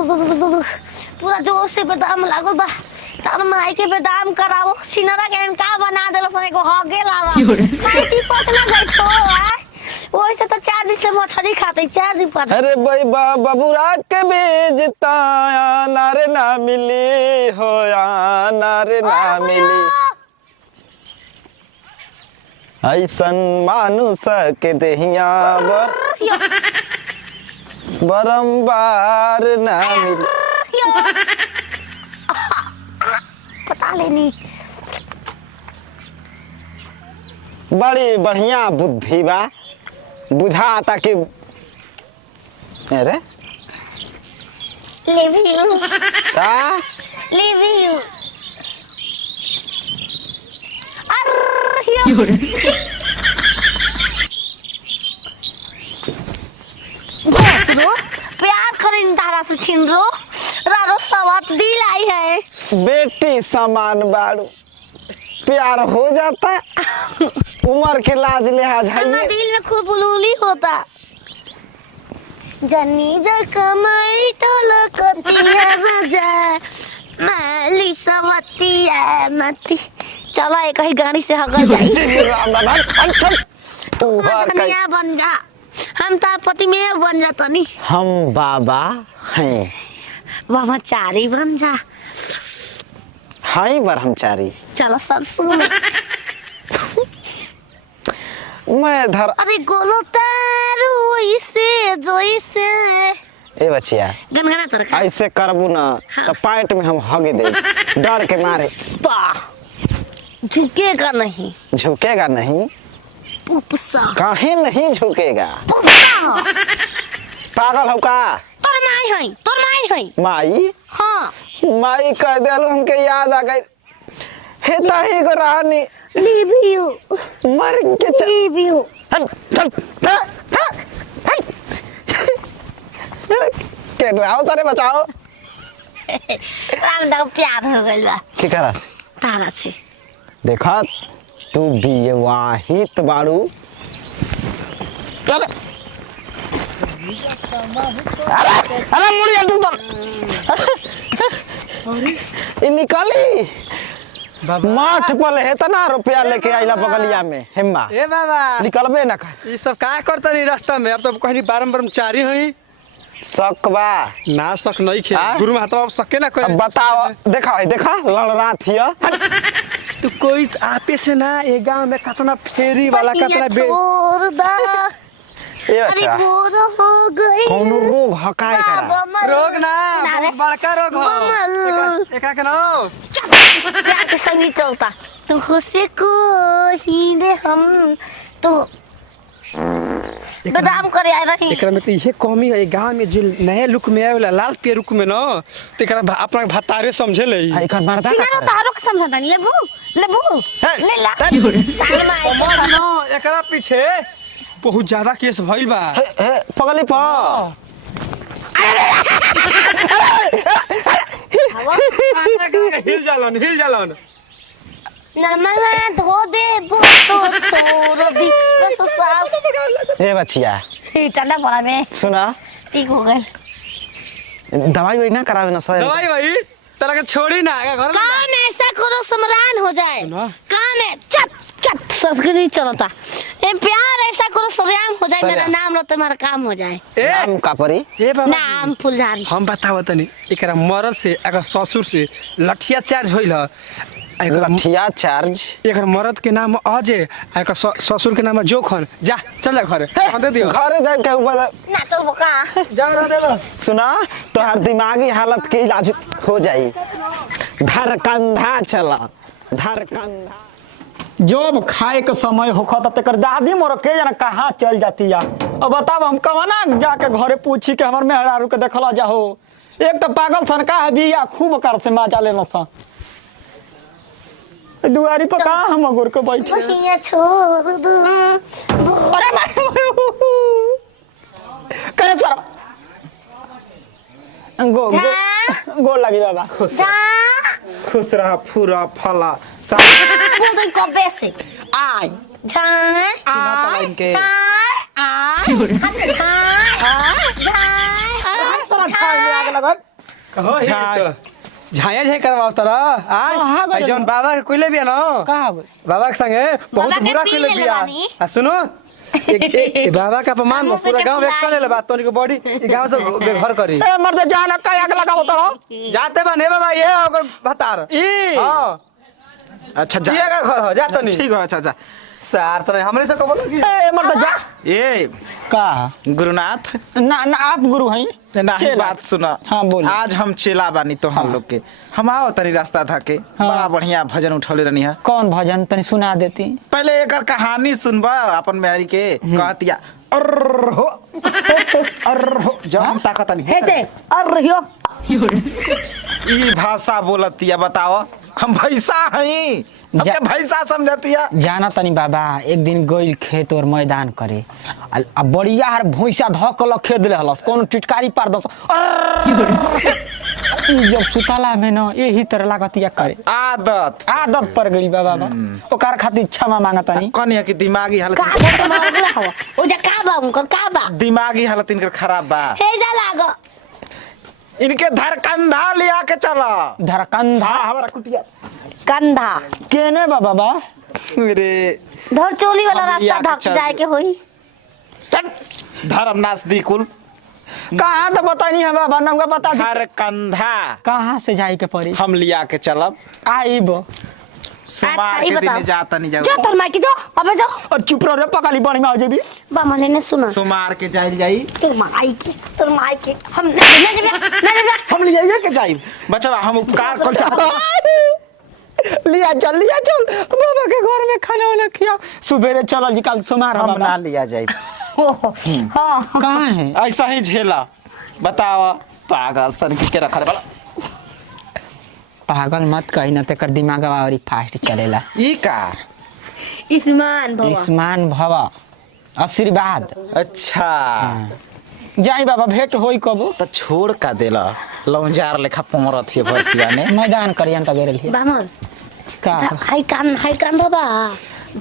पूरा जोर से बेदाम लागल बा। तार माई के बेदाम कराओ सिनरा के का बना देला सने को हगे लावा खाई पतना गई तो ओइसे तो 4 दिन से मछली खाते 4 दिन पर। अरे भाई बाबू रात के बेजता नारे ना मिली हो नारे ना मिली ऐसन मानुष के देहिया बरम्बार ना मिली। पता लेनी बड़ी बढ़िया बुद्धि बा बुझाता कि अरे लिव यू का लिव यू प्यार करें तारा से छीन रो रारो सवात दिल आई है बेटी समान बाड़ू प्यार हो जाता उम्र के लाज लिहाज है दिल में खूब बुलबुली होता जनी जो कमाई तो लकतिया बजा माली सवतिया मती चला एक ही गाड़ी से हगल जाई तू हर कन्या बन जा हम ता पति में बन जा तनी हम बाबा हैं बाबा चारी बन जा हाई ब्रह्मचारी चला सरसों में मैं धर अरे गोलो तारू इसे जो इसे ए बचिया गनगना तरका ऐसे करबू ना तो पैंट में हम हगे दे डर के मारे झुकेगा नहीं झुकेगा नहीं पुपसा काहे नहीं झुकेगा पागल हो का तोर माई है माई हाँ माई कह देलू हमके याद आ गई हे ताही को रानी लिव यू मर के लिव यू के आओ सारे बचाओ राम दा प्यार हो गइल बा की करा तारा से देखा तू विवाहित बाड़ू अरे अरे मुड़िया तू तो निकाली माठ पल है तना रुपया लेके आइला बगलिया में हिम्मा ए बाबा निकलबे ना कर ये सब का करता नहीं रास्ता में अब तो कहीं बारंबार चारी हुई सकबा ना सक नहीं खे गुरु महात्मा सके ना अब बताओ देखा लड़ रहा थी तो कोई आपे से ना ये गांव में कितना फेरी वाला कितना छोड़ दा ए अच्छा हो गई कौन रोग हकाय करा रोग ना बहुत बड़का रोग हो एकरा के ना जाके संगीत चलता तू खुशी को ही दे हम तो बदाम करे आ रही एकरा में तो ये कमी है गांव में जो नया लुक में आवेला लाल पे रुक में ना तो एकरा अपना भतारे समझे ले एकर मर्दा सिंगारो तारो के समझता नहीं लेबू ले ला ना एकरा पीछे बहुत ज्यादा केस भइल बा पगली पा हिल जालन नमला धो दे तो छोड़ दी बस साफ ए बच्चिया ठंडा पड़ा में सुना ठीक हो गए दवाई वही ना करावे ना सर दवाई भाई तेरा के छोड़ी ना घर काम ऐसा करो समरान हो जाए काम है चप चप संस्कृति चलता ये प्यार ऐसा करो सरियाम हो जाए मेरा नाम लो तुम्हारा काम हो जाए नाम का परी ए बाबा नाम फुलझारी हम बताओ तनी एकरा मरद से अगर ससुर से लठिया चार्ज होइल लठिया चार्ज एकर मरद के नाम अजय एकर ससुर के नाम जोखन जा चल जा घरे दे दियो घरे जाए के ऊपर ना चल बका जा रह देलो सुना तो हर दिमागी हालत के इलाज हो जाई धर कंधा चला धर कंधा जब खाए के समय होखा तकर दादी मोर के जना कहाँ चल जाती है अब बताब हम कवना जाके घरे पूछी के हमर मेहरारू के देखला जाहो एक तो पागल सनका है बिया खूब कर से माजा लेना सा दुआरी पर कहाँ हम अगुर के बैठे बहिया छोड़ दो अरे करे सर गो लगी बाबा खुश रहा पूरा फला बोल दो कबे से आई झाए आ इनके तोरा छाड़ में आग लगन कहो झाय। झाया झाय करवाओ तारा कहाँ गइल? आ जौन बाबा के कोइले बिया न का बाबा के संगे बहुत बाबा के बुरा पी कोइले लेले बिया बानी। आ सुनो बाबा का अपमान हमहू पूरा के गांव पिया। एक्शन ले बा तोनी के बॉडी ई गांव से घर करी ए मर्द जाना का आग लगाओ तो जाते बा ने बाबा ये ओकर भतार ई हां अच्छा जा ये का घर हो जात नहीं ठीक है अच्छा अच्छा सार तो हमरे से कबो लगी ए मर्द जा ए का गुरुनाथ ना ना आप गुरु हैं नहीं चेला। बात सुना हाँ, बोल। आज हम चेला बानी तो हम लोग के हम आओ तनी रास्ता था के हाँ। बड़ा बढ़िया भजन उठौले रहनी है कौन भजन तनी सुना देती पहले एकर कहानी सुनबा अपन मेहरी के कहतिया हो जब हम ताकत नहीं हे से और रहियो ई भाषा बोलतिया बताओ हम भैसा हई हमके भैसा समझतिया जाना तनी बाबा एक दिन गइल खेत और मैदान करे आ बढ़िया हर भैंसा धकल खेत ले हलस कौन टिटकारी पार दस जब सुताला में न यही तरह लागतिया करे आदत आदत पड़ गई बाबा ओकर खातिर क्षमा मांगतानी कनिया की दिमागी का हालत बोल मारला हवा ओ जा का बा उनकर का बा दिमागी हालत इनकर खराब बा हे जा लागो इनके धरकंधा लिया के चला धरकंधा हमारा कुटिया कंधा केने बाबा मेरे धर चोली वाला हम लिया रास्ता के धक चल जाए के होई धर्म नाश दी कुल कहाँ तो पता नहीं है बाबा नमका बता दी धरकंधा कहाँ से जाए के पड़ी हम लिया के चलब आइब सोमवार ई के बताओ। दिन जाता नहीं जा जाओ तोर माई के जा अबे जा और चुप रहो रे पकाली बड़ी में आ जेबी बा मने ने सुना सोमवार के जाई जाई तोर माई के हम ना जब हम लिया के जाई बचवा हम उपकार कर लिया चल बाबा के घर में खाना वाना खिया सुबेरे चल जी कल सोमवार है हम बाबा ना लिया जाई हां कहाँ है ऐसा ही झेला बतावा पागल सन के रखा वाला पागल मत कही ना तेकर दिमाग और फास्ट चलेला ई का इस्मान बाबा आयुष्मान भव आशीर्वाद अच्छा जाई बाबा भेंट होई कबो तो छोड़ का देला लौंजार लेखा पोंगरत है भरसिया ने मैदान करियन त गेल ही बामल का हाई कान बाबा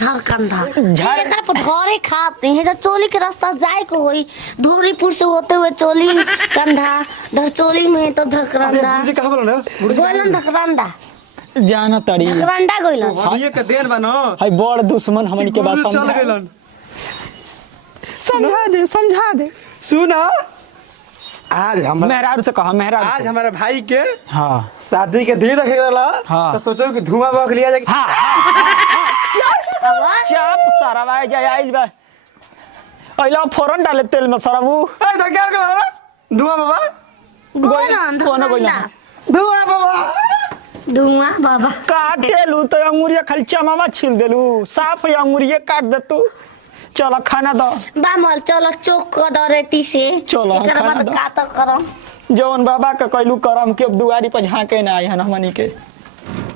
धर कंधा झर- एकर पर धरे खाते हैं जा चोली के रास्ता जाए को होई धोरीपुर से होते हुए चोली कंधा धर चोली में तो धकरंदा मुझे कहां बोलो ना गोलन धकरंदा जाना तड़ी धकरंदा गोलन ये के देन बनो हाय बड़ दुश्मन हमन के बात चल समझा गेलन समझा दे सुना आज हम मेहरारू से कहा मेहरारू आज से। हमारे भाई के हाँ शादी के दिन रखे रहला हाँ। तो सोचो कि धुआं बख लिया जाए चाप सारा भाई जाय आइल बा अइला फोरन डाले तेल में सरबू ए तो क्या कर धुआं बाबा गोलन कौन गोइला? धकरंदा धुआं बाबा धुआं बाबा काटेलू तो अंगुरिया खाली चमामा छील देलू साफ अंगुरिया काट दे तू चल खाना दो बामल चलो चोक कर दो रेती से चलो, एकर खाना बाद दो। का तो करम जवन बाबा के कैलू करम के दुआरी पर झांके ना आई हन हमनी के